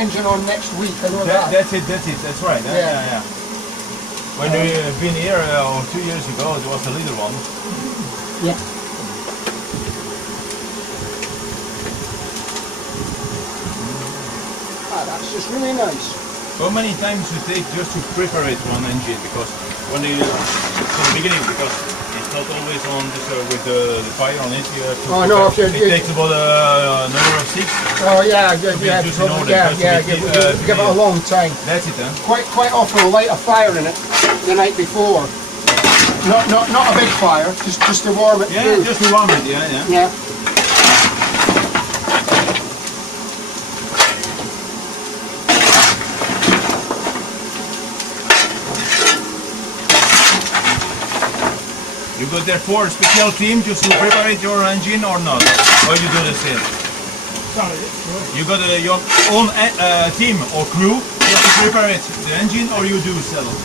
engine on next week. I know that. That's it, right. Yeah. When we've been here 2 years ago, it was a little one. Yeah. Ah, that's just really nice. How many times you take just to prepare it one engine? Because when you from the beginning, because it's not always on this, with the fire on it. You have to. Oh no! If it takes about a number of 6. Oh yeah, give it a long time. That's it, huh? Quite often I'll light a fire in it the night before. Not a big fire, just to warm it. Yeah, just to warm it. Yeah. You got therefore a special team just to prepare your engine or not? Or you do the same? Sorry. You got your own team or crew just to prepare it, the engine, or you do sell it?